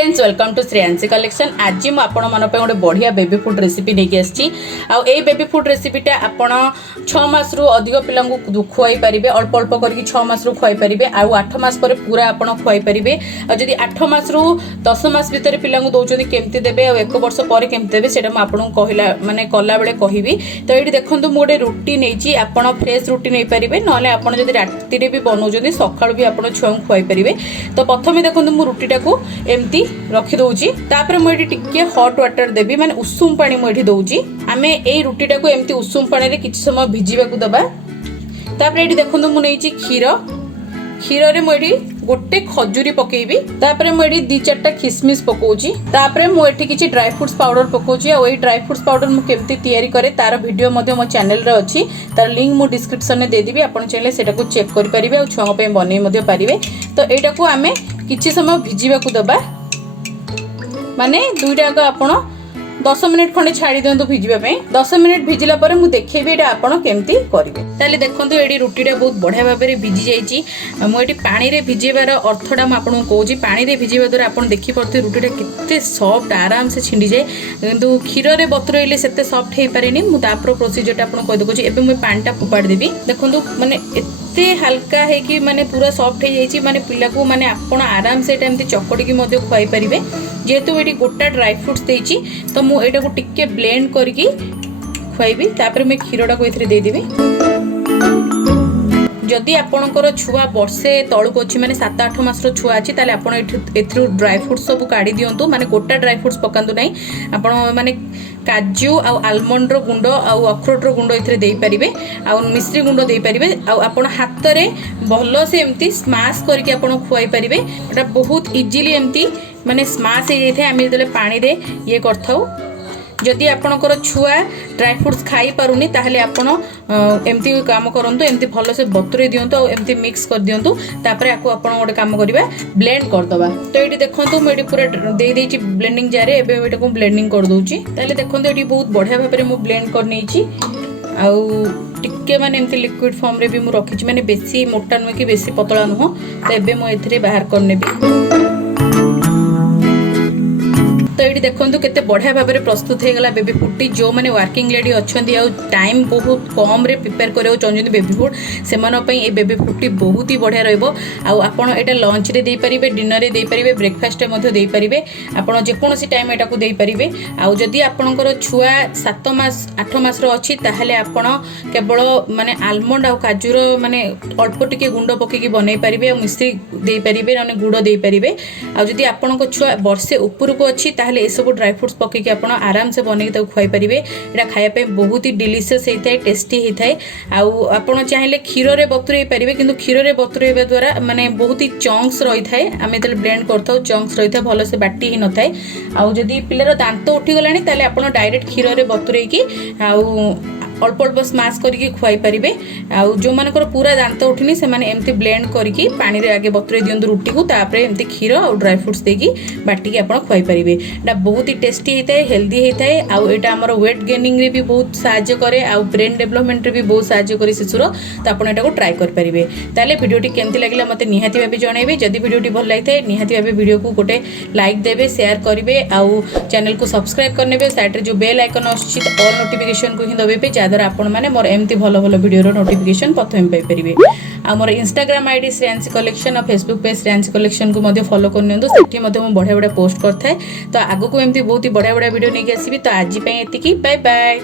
Friends welcome to Shreyansi collection. आज मुझे आपण गोटे बढ़िया बेबी फूड रेसिपी नहीं आसी। आई बेबी फूड रेसिपीटा आपण 6 मास रु अधिक पिला खुआई पारे, अल्प अल्प करके 6 मास रु खुआई पारे, आउ 8 मास पर पूरा आपण खुआई पारे। जदि 8 मास रु 10 मास भितर पिला दौरान केमती देवे और 1 वर्ष पर केमती देवे से मुझे कहला माने कला बेले कहबी। तो ये देखो मुझे गोटे रुटी नहीं आपड़ फ्रेश रुटी नहीं पारे, ना आपड़ जब राति भी बनाऊँ सका भी आप छुआ खुआई पारे। तो प्रथम देखो मुझे रुटीटा को एमती रखिदे तापर मुझे टिके हट वाटर देवी माने उषुम पानी मुझे दौची। आम यही रुटीटा को एमती उषुम पानी किसी समय भिजिबा दबा। तापर ये देखो मुझे क्षीर क्षीर रे मुझे गोटे खजूरी पकेबी। तापर मुझे 2-4टा किसमिस पकाउची। तापर मुझे किसी ड्राई फ्रूट्स पाउडर पकाउची। और ड्राई फ्रूट्स पाउडर मु केमती तैयारी करे तार वीडियो मो चैनल रे अच्छी, तार लिंक मु डिस्क्रिप्शन में दे देबी। आपण चाहे सेटा को चेक कर परिबे और छुआ पे बनै मध्य पारिबे। तो एटा को आमे किछि समय भिजिबा को दबा, माने दुईटा को आपण 10 मिनिट खंडे छाड़ी दिंतु भिजिबा। 10 मिनिट भिजिला पर मु देखेबी एटा आपण केमती करिवे। ताले देखंतु एडी रुटीटा बहुत बढ़िया भाव में भिजी जाइछि। मु एटी पानी रे भिजेबार अर्थटा मु आपन कहूछि। पानी रे भिजेबा द्वारा आपण देखि परते रुटीटा केते सॉफ्ट आराम से छिंडी जाए, किंतु क्षीर रे बतरइले सेते सॉफ्ट हे पारेनी। मु तापर प्रोसीजरटा आपण कहि दउछि। एबे मु पानीटा फोपाड़ देबी। देखंतु माने एते हल्का है कि माने पूरा सॉफ्ट हो जाइछि। माने पिला को माने आपण आराम से एटा एमती चकड़ी की मध्य खुआई परिबे। जेहेतु एटी गोटा ड्राई फ्रूट्स देइछि तो मु एटा को टिके ब्लेंड करके खुआइबी। तापर मैं क्षीरटा को एथरे दे देबी। जदि आपणकर छुआ वर्षे तलक अच्छी माने 7-8 मास छुआ अच्छी ताले आपण एथरु ड्राई फ्रूट्स सब काढ़ी दियंतु। माने गोटा ड्राई फ्रूट्स पकांतु नहीं। आपण माने काजू आ आलमंड रो गुंड आ अखरोट रो गुंड एथरे देई परिबे, आ मिश्री गुंड देई परिबे। आ आपण हाथ रे भलो से एमती स्मैश करके आपण खुआई परिबे। एटा बहुत इजीली एमती माने स्मैश हे जाय। आमे जदि पानी रे ये करथाउ। जदि आपणकर छुआ ड्राई फ्रूट्स खाई पारुनी ताहले आपण एमती काम करंतु। एमती भलो से बतुरे दियंतु और एमती मिक्स कर दियंतु। तापर याको आपण गोटे काम करिबा ब्लेंड कर दबा। तो एटी देखंतु मैं एटी पूरा दे देछि ब्लेंडिंग जार। एबे एटा को ब्लेंडिंग कर दोछि। ताले देखंतु एटी बहुत बढ़िया भाबे रे मु ब्लेंड कर नेछि। आ टिके माने एमती लिक्विड फॉर्म रे भी मु रखिछि, माने बेसी मोटा नुह कि बेसी पतला नुह। तो एबे मु एथरे बाहर कर नेबी। तो ये देखो केते बढ़िया भाव में प्रस्तुत हो गला बेबी फूड। जो मैंने वर्किंग लेडी अच्छा टाइम बहुत कम रे प्रिपेयर करा चाहते बेबी फूड से ये बेबी फूड बहुत ही बढ़िया रहा। एटा लंच रे दे पारिबे, डिनर रे दे पारिबे, ब्रेकफास्ट रे दे पारिबे। आपण जेकोसी टाइम एटा को दे पारिबे। आउ जदि आपणकर छुआ 7 मास 8 मास अच्छी ताहले आपण केवल माने आलमंड आ काजूर माने अल्प टिके गुंड पकेकी बनै पारिबे, मिश्री दे पारिबे, ना गुड़ दे पारिबे। आ जदि आपणक छुआ वर्षे ऊपर को अच्छी ताहले ए सब ड्राई फ्रूट्स पकेकी आपण आराम से बनै ताको खुआई पारिबे। एटा खाया पे बहुत ही डिलीशियस होता है, टेस्टी होता है। आउ आपण चाहिले क्षीर रे बतुरै पारिबे, किंतु क्षीर रे बतुरैबा द्वारा माने बहुत ही चंक्स रही थाए। आमे तले ब्लेंड करथाउ चंक्स रही थाए, भलो से बाटी ही न थाए। आउ जदि पिलर दांत उठी गलानी ताले आपण डायरेक्ट क्षीर रे बतुरैकी आउ अल्प अल्प स्मैश करके खुआई पारिबे। आउ जो मानकर पूरा दांत उठिनी से माने एमती ब्लेंड करके पानी रे आगे बतुरै दियंतु रुटी को। तापर एमती क्षीर और ड्राई फ्रूट्स देकी बाटी के आपण खुआई पारिबे। एटा बहुत ही टेस्टी होता है, हेल्दी होता है। आउ एटा हमर वेट गेनिंग रे भी बहुत सहायता करे, आउ ब्रेन डेवलपमेंट रे भी बहुत सहायता करे शिशुर। तो आपण एटा को ट्राई कर पारिबे। ताले वीडियोटी केमती लागला मते निहाती भाबे जणाइबे। जदि वीडियोटी भल लागिथाय निहाती भाबे वीडियो को गोटे लाइक देबे, शेयर करिवे, आउ चैनल को सब्सक्राइब करनेबे। साइड रे जो बेल आइकन आछि ऑल नोटिफिकेशन को ही दबेबे, जादर आपण माने मोर एमती भलो भलो वीडियो नोटिफिकेशन प्रथम पाई परिबे। आ मोर इंस्टाग्राम आईडी श्रेयांसी कलेक्शन और फेसबुक पेज श्रेयांसी कलेक्शन को मध्य फॉलो करनियंतु। सेठी मध्य मु बढ़िया बढ़िया पोस्ट करथाय। तो आगु को एमती बहुत ही बढ़िया बढ़िया वीडियो नेकी आसीबी। तो आज पई एतिकी, बाय बाय।